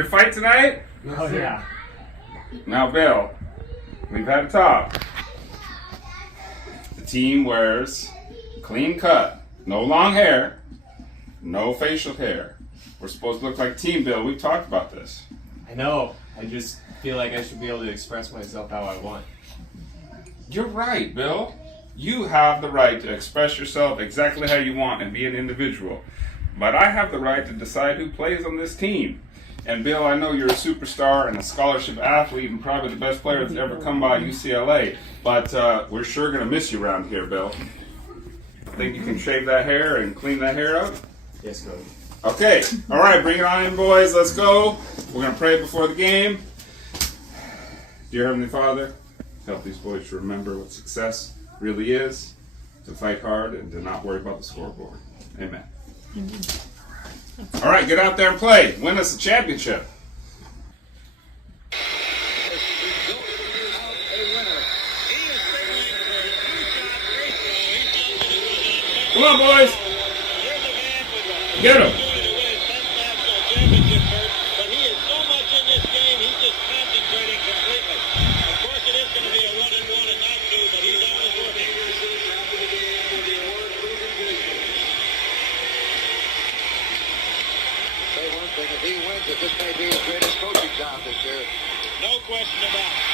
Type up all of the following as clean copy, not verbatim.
ready to fight tonight? Oh, yeah. Now, Bill, we've had a talk. The team wears clean cut, no long hair, no facial hair. We're supposed to look like Team Bill. We've talked about this. I know. I just feel like I should be able to express myself how I want. You're right, Bill. You have the right to express yourself exactly how you want and be an individual. But I have the right to decide who plays on this team. And Bill, I know you're a superstar and a scholarship athlete and probably the best player that's ever come by UCLA. But we're sure going to miss you around here, Bill. Think you can shave that hair and clean that hair up? Yes, Coach. Okay. All right, bring it on in, boys. Let's go. We're going to pray before the game. Dear Heavenly Father, help these boys to remember what success really is, to fight hard and to not worry about the scoreboard. Amen. All right, get out there and play. Win us a championship. Come on, boys. Get him. This may be his greatest coaching job this year. No question about it.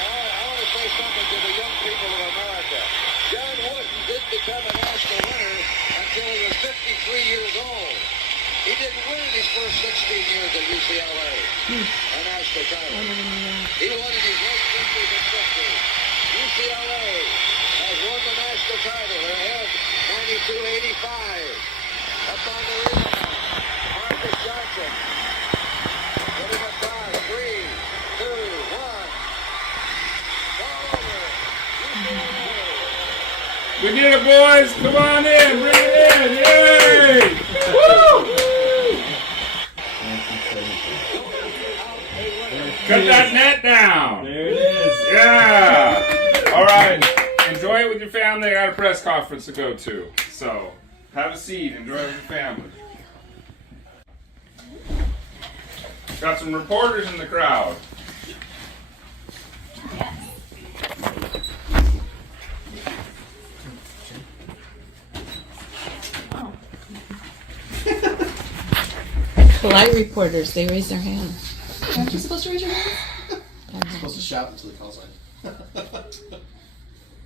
I want to say something to the young people of America. John Wooden didn't become a national winner until he was 53 years old. He didn't win in his first 16 years at UCLA, a national title. He won in his late 50s and 60s. UCLA has won the national title. They're ahead 92-85. Up on the rebound. Marcus Johnson. We did it, boys. Come on in. Bring it in. Yay! Woo! Cut that net down. There it is. Yeah. All right. Enjoy it with your family. I got a press conference to go to. So have a seat. Enjoy it with your family. Got some reporters in the crowd. Polite reporters, they raise their hand. Aren't you supposed to raise your hand? I'm supposed to shout until the call sign.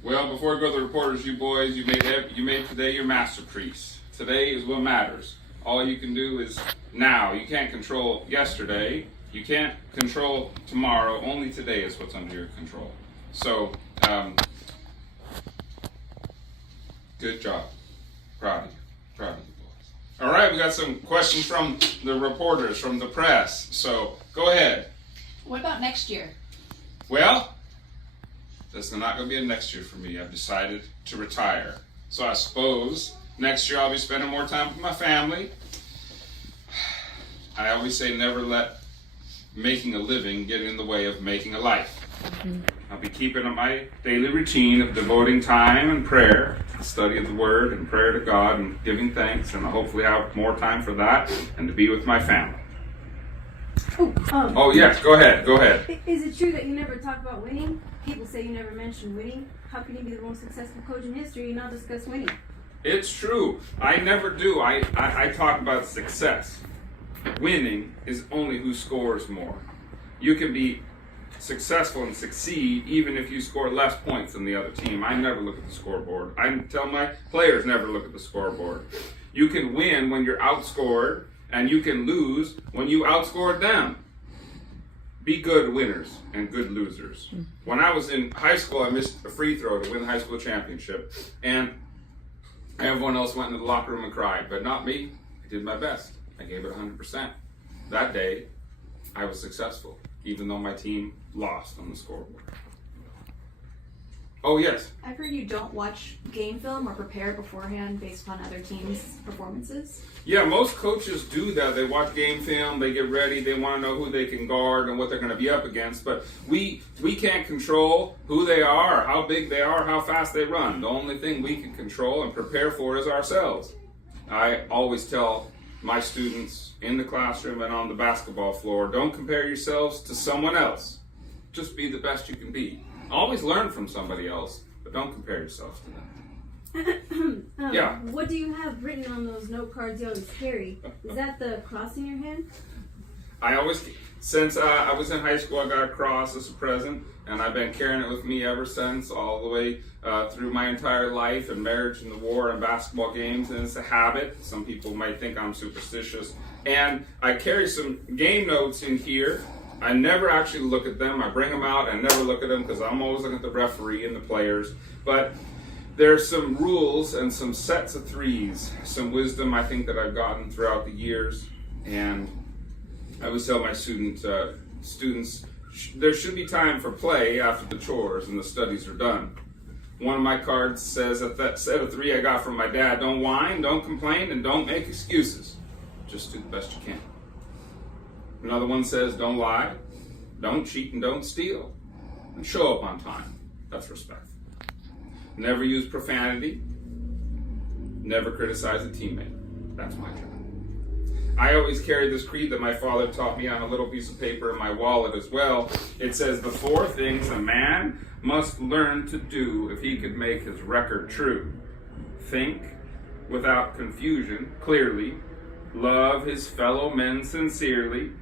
Well, before we go to the reporters, you boys, you made today your masterpiece. Today is what matters. All you can do is now. You can't control yesterday. You can't control tomorrow. Only today is what's under your control. So, good job. Proud of you. Proud of you. All right, we got some questions from the reporters, from the press. So, go ahead. What about next year? Well, that's not going to be a next year for me. I've decided to retire. So I suppose next year I'll be spending more time with my family. I always say never let making a living get in the way of making a life. Mm-hmm. I'll be keeping up my daily routine of devoting time and prayer, study of the Word and prayer to God and giving thanks, and I'll hopefully have more time for that and to be with my family. Oh, yes, go ahead. Is it true that you never talk about winning? People say you never mention winning. How can you be the most successful coach in history and not discuss winning? It's true. I never do. I talk about success. Winning is only who scores more. You can be successful and succeed even if you score less points than the other team. I never look at the scoreboard. I tell my players never look at the scoreboard. You can win when you're outscored, and you can lose when you outscored them. Be good winners and good losers. When I was in high school, I missed a free throw to win the high school championship, and everyone else went into the locker room and cried, but not me. I did my best. I gave it 100%. That day, I was successful, even though my team lost on the scoreboard. Oh, yes. I've heard you don't watch game film or prepare beforehand based upon other teams' performances. Yeah, most coaches do that. They watch game film, they get ready, they want to know who they can guard and what they're going to be up against. But we can't control who they are, how big they are, how fast they run. The only thing we can control and prepare for is ourselves. I always tell my students in the classroom and on the basketball floor, don't compare yourselves to someone else. Just be the best you can be. Always learn from somebody else, but don't compare yourselves to them. Yeah. What do you have written on those note cards you always carry? Is that the cross in your hand? Since I was in high school, I got a cross as a present, and I've been carrying it with me ever since, all the way through my entire life, and marriage and the war and basketball games, and it's a habit. Some people might think I'm superstitious. And I carry some game notes in here. I never actually look at them. I bring them out and never look at them because I'm always looking at the referee and the players. But there's some rules and some sets of threes, some wisdom I think that I've gotten throughout the years. And I always tell my students, there should be time for play after the chores and the studies are done. One of my cards says, at that set of three I got from my dad, don't whine, don't complain, and don't make excuses. Just do the best you can. Another one says, don't lie, don't cheat, and don't steal. And show up on time. That's respect. Never use profanity. Never criticize a teammate. That's my job. I always carry this creed that my father taught me on a little piece of paper in my wallet as well. It says, the 4 things a man must learn to do if he could make his record true. Think without confusion, clearly. Love his fellow men sincerely.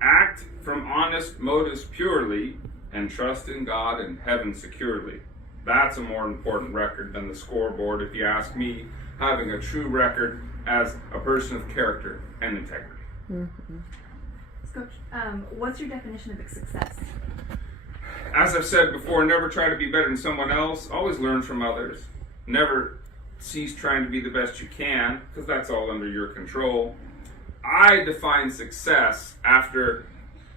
Act from honest motives purely. And trust in God and heaven securely. That's a more important record than the scoreboard, if you ask me. Having a true record as a person of character and integrity. Mm-hmm. Coach, what's your definition of success? As I've said before, never try to be better than someone else. Always learn from others. Never cease trying to be the best you can, because that's all under your control. I define success after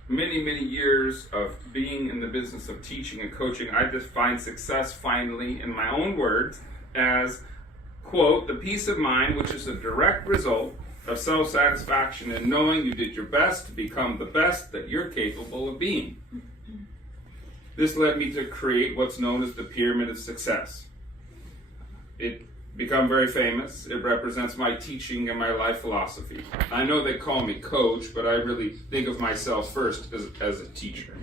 many, many years of being in the business of teaching and coaching. I define success finally, in my own words, as, quote, the peace of mind which is a direct result of self-satisfaction in knowing you did your best to become the best that you're capable of being. This led me to create what's known as the Pyramid of Success. It become very famous. It represents my teaching and my life philosophy. I know they call me coach, but I really think of myself first as a teacher.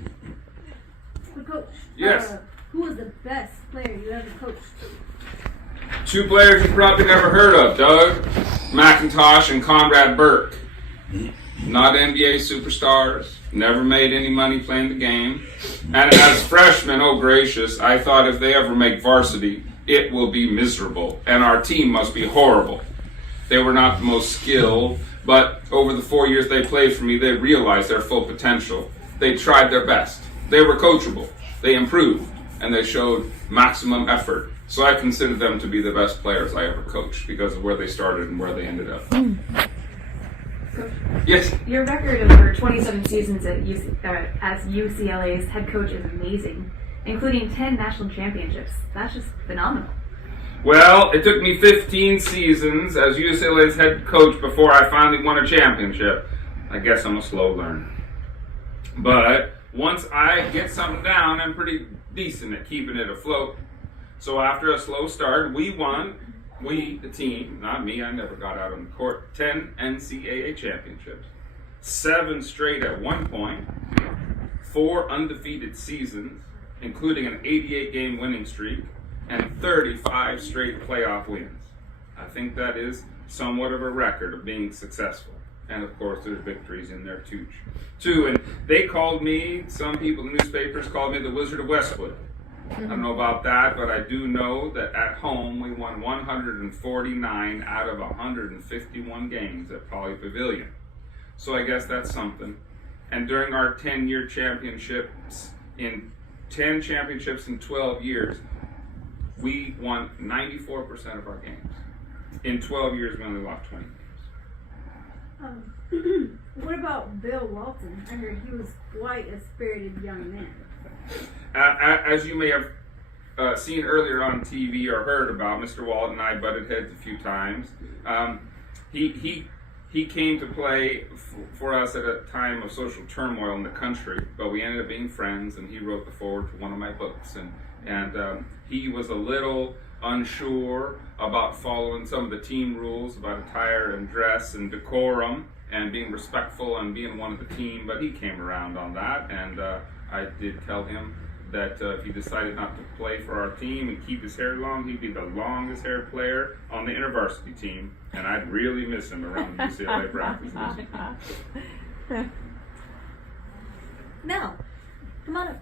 But Coach, yes. Who was the best player you ever coached? 2 players you probably never heard of, Doug McIntosh and Conrad Burke. Not NBA superstars, never made any money playing the game. And as freshmen, oh gracious, I thought if they ever make varsity, it will be miserable, and our team must be horrible. They were not the most skilled, but over the 4 years they played for me, they realized their full potential. They tried their best. They were coachable. They improved, and they showed maximum effort. So I consider them to be the best players I ever coached because of where they started and where they ended up. Coach, yes? your record over 27 seasons at as UCLA's head coach is amazing, including 10 national championships. That's just phenomenal. Well, it took me 15 seasons as UCLA's head coach before I finally won a championship. I guess I'm a slow learner. But once I get something down, I'm pretty decent at keeping it afloat. So after a slow start, we won, the team, not me, I never got out on the court, 10 NCAA championships, 7 straight at one point, 4 undefeated seasons, including an 88-game winning streak, and 35 straight playoff wins. I think that is somewhat of a record of being successful. And of course, there's victories in there too. And they called me, some people in the newspapers called me the Wizard of Westwood. I don't know about that, but I do know that at home we won 149 out of 151 games at Pauley Pavilion. So I guess that's something. And during our 10-year championships, in 10 championships in 12 years, we won 94% of our games. In 12 years, we only lost 20 games. What about Bill Walton? I heard he was quite a spirited young man. As you may have seen earlier on TV or heard about, Mr. Walton and I butted heads a few times. He came to play for us at a time of social turmoil in the country, but we ended up being friends, and he wrote the foreword to one of my books. And he was a little unsure about following some of the team rules about attire and dress and decorum and being respectful and being one of the team, but he came around on that, and I did tell him that if he decided not to play for our team and keep his hair long, he'd be the longest haired player on the intervarsity team, and I'd really miss him around the UCLA practices. Now, come on up.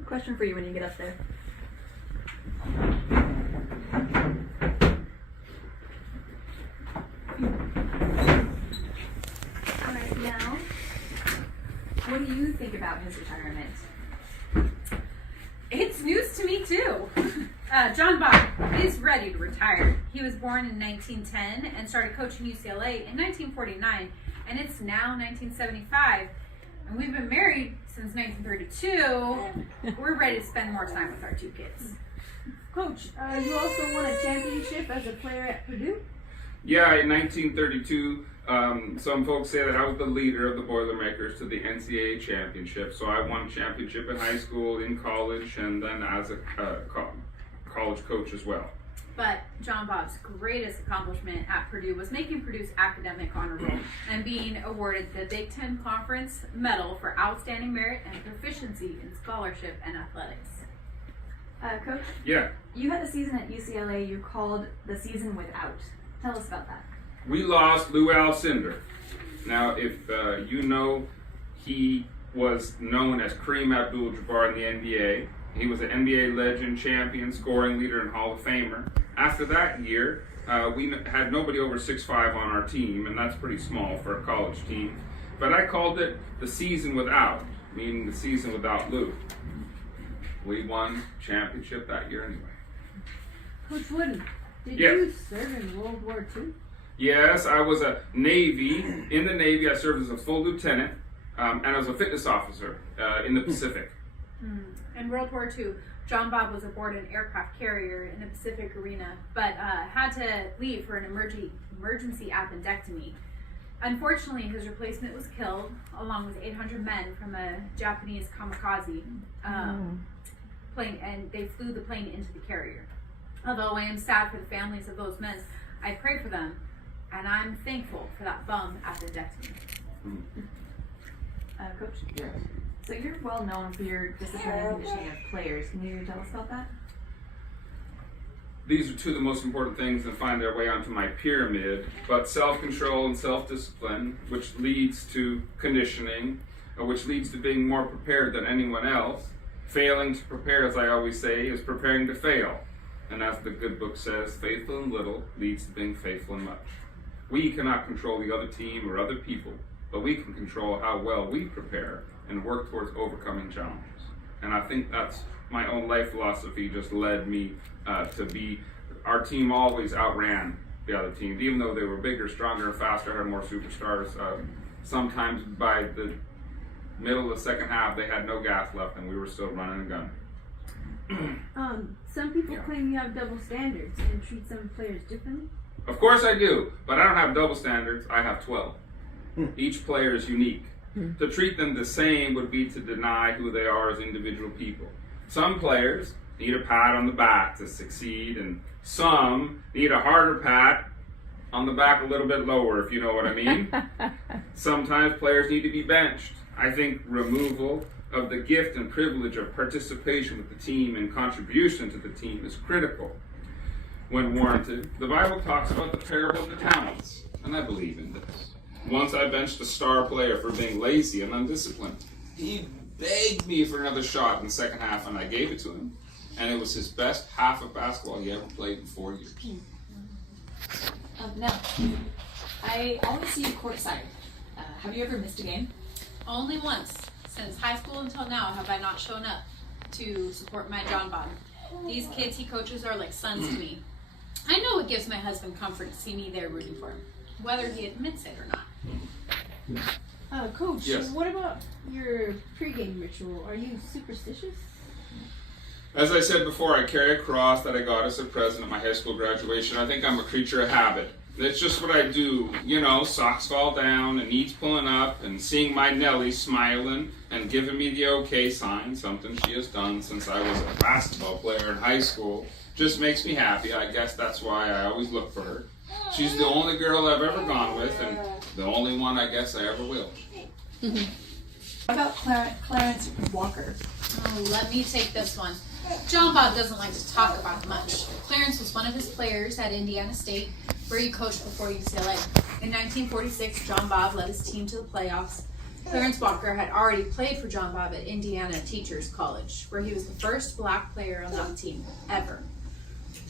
A question for you when you get up there. Alright, now, what do you think about his retirement? It's news to me too. John Bob is ready to retire. He was born in 1910 and started coaching UCLA in 1949, and it's now 1975. And we've been married since 1932. We're ready to spend more time with our two kids. Coach, you also won a championship as a player at Purdue? Yeah, in 1932, some folks say that I was the leader of the Boilermakers to the NCAA championship. So I won championship in high school, in college, and then as a college coach as well. But John Bob's greatest accomplishment at Purdue was making Purdue's academic honor roll and being awarded the Big Ten Conference Medal for outstanding merit and proficiency in scholarship and athletics. Coach, Yeah. you had a season at UCLA you called the season without. Tell us about that. We lost Lou Alcindor. Now, if you know, he was known as Kareem Abdul-Jabbar in the NBA. He was an NBA legend, champion, scoring leader, and Hall of Famer. After that year, we had nobody over 6'5" on our team, and that's pretty small for a college team. But I called it the season without, meaning the season without Lou. We won championship that year anyway. Coach Wooden, did Yeah. you serve in World War II? Yes, I was a Navy. In the Navy, I served as a full lieutenant, and I was a fitness officer in the Pacific. In World War II, John Bob was aboard an aircraft carrier in the Pacific arena, but had to leave for an emergency appendectomy. Unfortunately, his replacement was killed, along with 800 men from a Japanese kamikaze plane, and they flew the plane into the carrier. Although I am sad for the families of those men, I pray for them, and I'm thankful for that bum appendectomy. Coach? Yes. So you're well known for your discipline and conditioning of players. Can you tell us about that? These are two of the most important things that find their way onto my pyramid, but self-control and self-discipline, which leads to conditioning, which leads to being more prepared than anyone else. Failing to prepare, as I always say, is preparing to fail. And as the good book says, faithful in little leads to being faithful in much. We cannot control the other team or other people, but we can control how well we prepare and work towards overcoming challenges. And I think that's my own life philosophy just led me to be, our team always outran the other teams, even though they were bigger, stronger, faster, had more superstars. Sometimes by the middle of the second half, they had no gas left and we were still running and gunning. Some people claim you have double standards and treat some players differently. Of course I do, but I don't have double standards, I have 12. Each player is unique. To treat them the same would be to deny who they are as individual people. Some players need a pat on the back to succeed, and some need a harder pat on the back a little bit lower, if you know what I mean. Sometimes players need to be benched. I think removal of the gift and privilege of participation with the team and contribution to the team is critical when warranted. The Bible talks about the parable of the talents, and I believe in this. Once I benched a star player for being lazy and undisciplined. He begged me for another shot in the second half, and I gave it to him. And it was his best half of basketball he ever played in 4 years. Now, I always see you courtside. Have you ever missed a game? Only once, since high school until now, have I not shown up to support my John Bob. These kids he coaches are like sons to me. I know it gives my husband comfort to see me there rooting for him, whether he admits it or not. Coach, Yes. what about your pregame ritual? Are you superstitious? As I said before, I carry a cross that I got as a present at my high school graduation. I think I'm a creature of habit. That's just what I do. You know, socks fall down and knees pulling up and seeing my Nellie smiling and giving me the okay sign, something she has done since I was a basketball player in high school, just makes me happy. I guess that's why I always look for her. She's the only girl I've ever gone with and the only one I guess I ever will. How about Clarence Walker? Oh, let me take this one. John Bob doesn't like to talk about it much. Clarence was one of his players at Indiana State, where he coached before UCLA. In 1946, John Bob led his team to the playoffs. Clarence Walker had already played for John Bob at Indiana Teachers College, where he was the first black player on that team ever,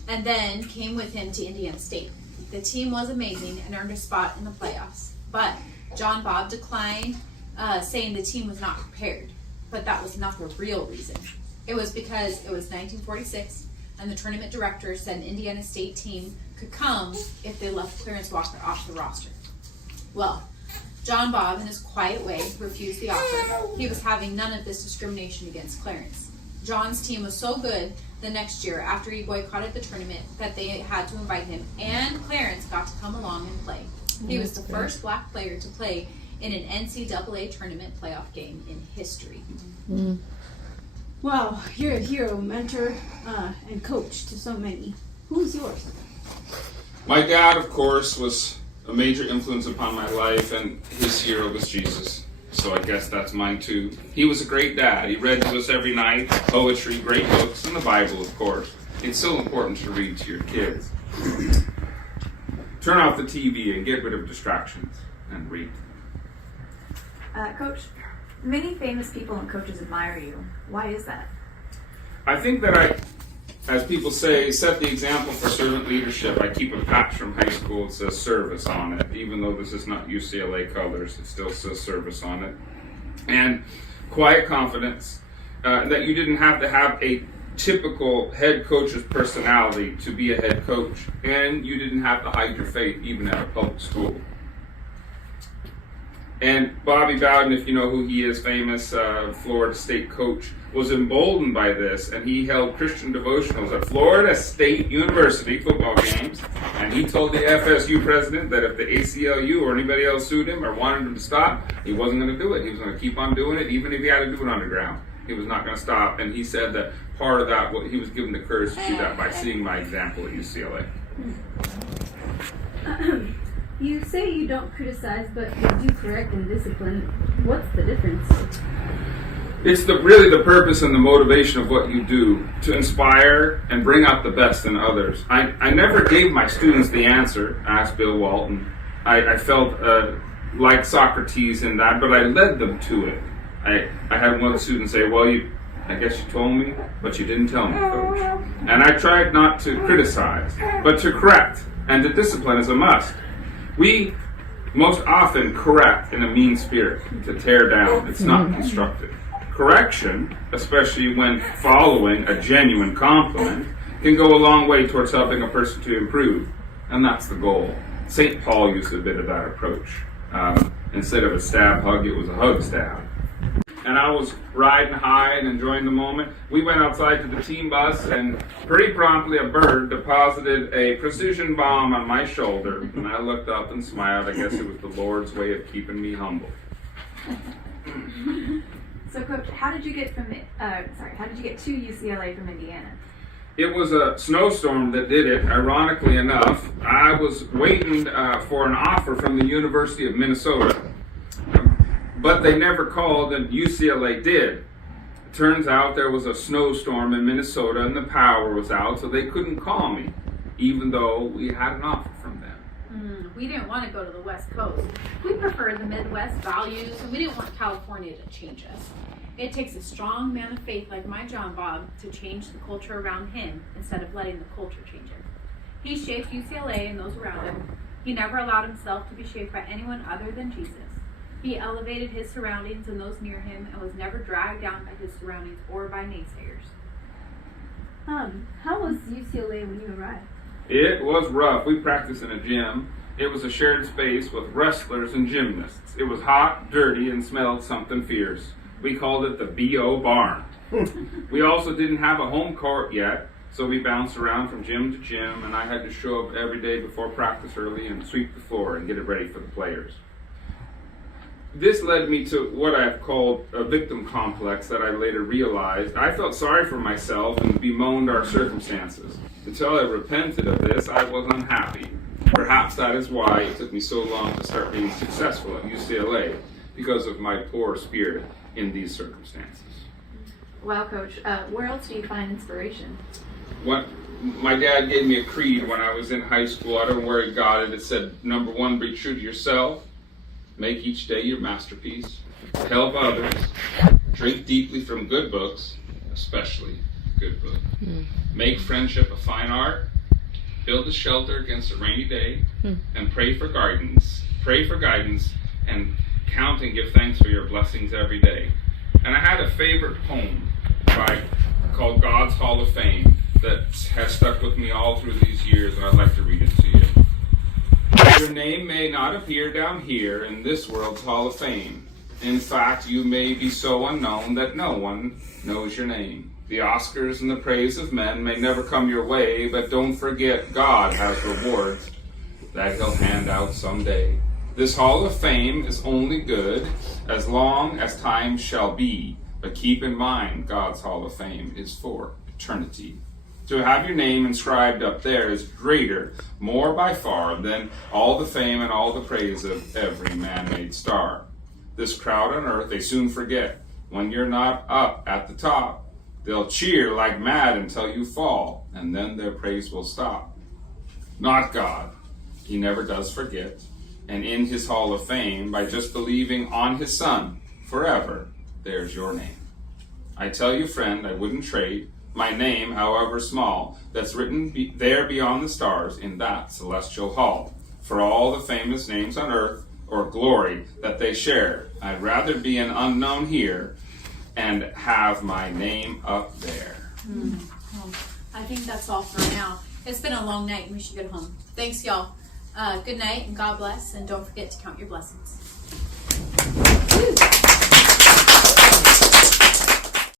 and then came with him to Indiana State. The team was amazing and earned a spot in the playoffs, but John Bob declined, saying the team was not prepared. But that was not the real reason. It was because it was 1946 and the tournament director said an Indiana State team could come if they left Clarence Walker off the roster. Well, John Bob, in his quiet way, refused the offer. He was having none of this discrimination against Clarence. John's team was so good the next year after he boycotted the tournament that they had to invite him, and Clarence got to come along and play. He was the first black player to play in an NCAA tournament playoff game in history. Wow, you're a hero, mentor, and coach to so many. Who's yours? My dad, of course, was a major influence upon my life, and his hero was Jesus. So I guess that's mine too. He was a great dad. He read to us every night, poetry, great books, and the Bible, of course. It's so important to read to your kids. Turn off the TV and get rid of distractions and read. Coach, many famous people and coaches admire you. Why is that? I think that I, as people say, set the example for servant leadership. I keep a patch from high school that says service on it. Even though this is not UCLA colors, it still says service on it. And quiet confidence, that you didn't have to have a typical head coach's personality to be a head coach. And you didn't have to hide your faith even at a public school. And Bobby Bowden, if you know who he is, famous Florida State coach, was emboldened by this, and he held Christian devotionals at Florida State University football games, and he told the FSU president that if the ACLU or anybody else sued him or wanted him to stop, he wasn't going to do it. He was going to keep on doing it, even if he had to do it underground. He was not going to stop, and he said that part of that, he was given the courage to do that by seeing my example at UCLA. You say you don't criticize, but you do correct and discipline. What's the difference? It's really the purpose and the motivation of what you do, to inspire and bring out the best in others. I never gave my students the answer, asked Bill Walton. I felt like Socrates in that, but I led them to it. I had one student say, well, I guess you told me, but you didn't tell me, Coach. And I tried not to criticize, but to correct, and to discipline is a must. We most often correct in a mean spirit, to tear down. It's not constructive. Correction, especially when following a genuine compliment, can go a long way towards helping a person to improve. And that's the goal. St. Paul used a bit of that approach. Instead of a stab hug, it was a hug stab. And I was riding high and enjoying the moment. We went outside to the team bus, and pretty promptly a bird deposited a precision bomb on my shoulder. And I looked up and smiled. I guess it was the Lord's way of keeping me humble. So, Coach, how did you get to UCLA from Indiana? It was a snowstorm that did it. Ironically enough, I was waiting for an offer from the University of Minnesota. But they never called, and UCLA did. It turns out there was a snowstorm in Minnesota and the power was out, so they couldn't call me, even though we had an offer from them. We didn't want to go to the West Coast. We preferred the Midwest values, and we didn't want California to change us. It takes a strong man of faith like my John Bob to change the culture around him instead of letting the culture change him. He shaped UCLA and those around him. He never allowed himself to be shaped by anyone other than Jesus. He elevated his surroundings and those near him and was never dragged down by his surroundings or by naysayers. How was UCLA when you arrived? It was rough. We practiced in a gym. It was a shared space with wrestlers and gymnasts. It was hot, dirty, and smelled something fierce. We called it the B.O. Barn. We also didn't have a home court yet, So we bounced around from gym to gym, and I had to show up every day before practice early and sweep the floor and get it ready for the players. This led me to what I've called a victim complex that I later realized. I felt sorry for myself and bemoaned our circumstances. Until I repented of this, I was unhappy. Perhaps that is why it took me so long to start being successful at UCLA, because of my poor spirit in these circumstances. Wow, Coach. Where else do you find inspiration? My dad gave me a creed when I was in high school. I don't know where he got it. It said, number one, be true to yourself. Make each day your masterpiece. Help others. Drink deeply from good books, especially good books. Make friendship a fine art. Build a shelter against a rainy day. And pray for guidance. Pray for guidance and count and give thanks for your blessings every day. And I had a favorite poem called God's Hall of Fame that has stuck with me all through these years, and I'd like to read it to you. Your name may not appear down here in this world's Hall of Fame. In fact, you may be so unknown that no one knows your name. The Oscars and the praise of men may never come your way, but don't forget God has rewards that He'll hand out someday. This Hall of Fame is only good as long as time shall be, but keep in mind God's Hall of Fame is for eternity. To have your name inscribed up there is greater, more by far, than all the fame and all the praise of every man-made star. This crowd on earth, they soon forget. When you're not up at the top, they'll cheer like mad until you fall, and then their praise will stop. Not God. He never does forget. And in His Hall of Fame, by just believing on His Son, forever, there's your name. I tell you, friend, I wouldn't trade my name, however small, that's written there beyond the stars in that celestial hall, for all the famous names on earth or glory that they share. I'd rather be an unknown here and have my name up there. I think that's all for now. It's been a long night and we should get home. Thanks, y'all. Good night and God bless, and don't forget to count your blessings.